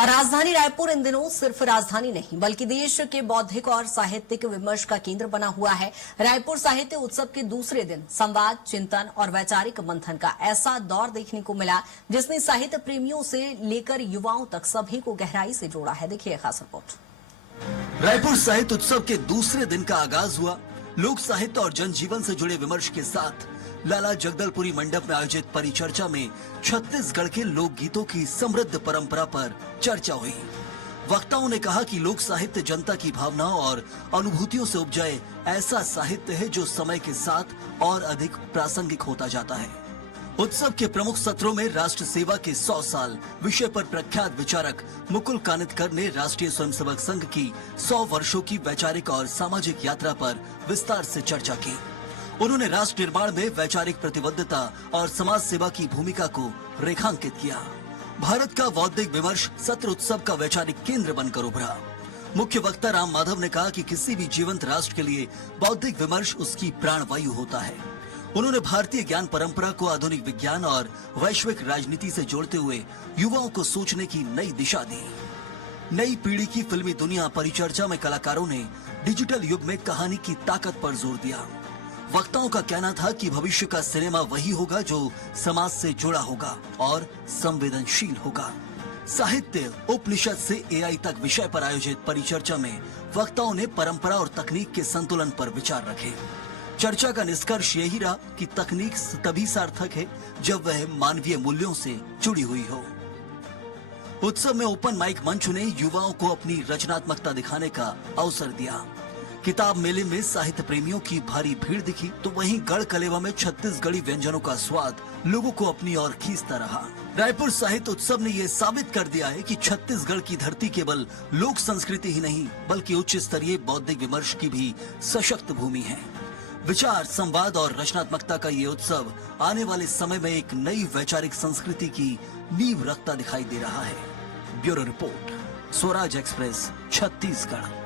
और राजधानी रायपुर इन दिनों सिर्फ राजधानी नहीं बल्कि देश के बौद्धिक और साहित्यिक विमर्श का केंद्र बना हुआ है। रायपुर साहित्य उत्सव के दूसरे दिन संवाद, चिंतन और वैचारिक मंथन का ऐसा दौर देखने को मिला जिसने साहित्य प्रेमियों से लेकर युवाओं तक सभी को गहराई से जोड़ा है। देखिए खास रिपोर्ट। रायपुर साहित्य उत्सव के दूसरे दिन का आगाज हुआ लोक साहित्य और जनजीवन से जुड़े विमर्श के साथ। लाला जगदलपुरी मंडप में आयोजित परिचर्चा में छत्तीसगढ़ के लोक गीतों की समृद्ध परंपरा पर चर्चा हुई। वक्ताओं ने कहा कि लोक साहित्य जनता की भावनाओं और अनुभूतियों से उपजाए ऐसा साहित्य है जो समय के साथ और अधिक प्रासंगिक होता जाता है। उत्सव के प्रमुख सत्रों में राष्ट्र सेवा के 100 साल विषय पर प्रख्यात विचारक मुकुल कानितकर ने राष्ट्रीय स्वयंसेवक संघ की 100 वर्षों की वैचारिक और सामाजिक यात्रा पर विस्तार से चर्चा की। उन्होंने राष्ट्र निर्माण में वैचारिक प्रतिबद्धता और समाज सेवा की भूमिका को रेखांकित किया। भारत का बौद्धिक विमर्श सत्र उत्सव का वैचारिक केंद्र बनकर उभरा। मुख्य वक्ता राम माधव ने कहा कि किसी भी जीवंत राष्ट्र के लिए बौद्धिक विमर्श उसकी प्राणवायु होता है। उन्होंने भारतीय ज्ञान परंपरा को आधुनिक विज्ञान और वैश्विक राजनीति से जोड़ते हुए युवाओं को सोचने की नई दिशा दी। नई पीढ़ी की फिल्मी दुनिया परिचर्चा में कलाकारों ने डिजिटल युग में कहानी की ताकत पर जोर दिया। वक्ताओं का कहना था कि भविष्य का सिनेमा वही होगा जो समाज से जुड़ा होगा और संवेदनशील होगा। साहित्य उपनिषद से एआई तक विषय पर आयोजित परिचर्चा में वक्ताओं ने परंपरा और तकनीक के संतुलन पर विचार रखे। चर्चा का निष्कर्ष यही रहा कि तकनीक तभी सार्थक है जब वह मानवीय मूल्यों से जुड़ी हुई हो। उत्सव में ओपन माइक मंच ने युवाओं को अपनी रचनात्मकता दिखाने का अवसर दिया। किताब मेले में साहित्य प्रेमियों की भारी भीड़ दिखी तो वहीं गढ़ कलेवा में छत्तीसगढ़ी व्यंजनों का स्वाद लोगों को अपनी ओर खींचता रहा। रायपुर साहित्य उत्सव ने यह साबित कर दिया है कि छत्तीसगढ़ की धरती केवल लोक संस्कृति ही नहीं बल्कि उच्च स्तरीय बौद्धिक विमर्श की भी सशक्त भूमि है। विचार, संवाद और रचनात्मकता का ये उत्सव आने वाले समय में एक नई वैचारिक संस्कृति की नींव रखता दिखाई दे रहा है। Bureau report, Swaraj express, Chhattisgarh.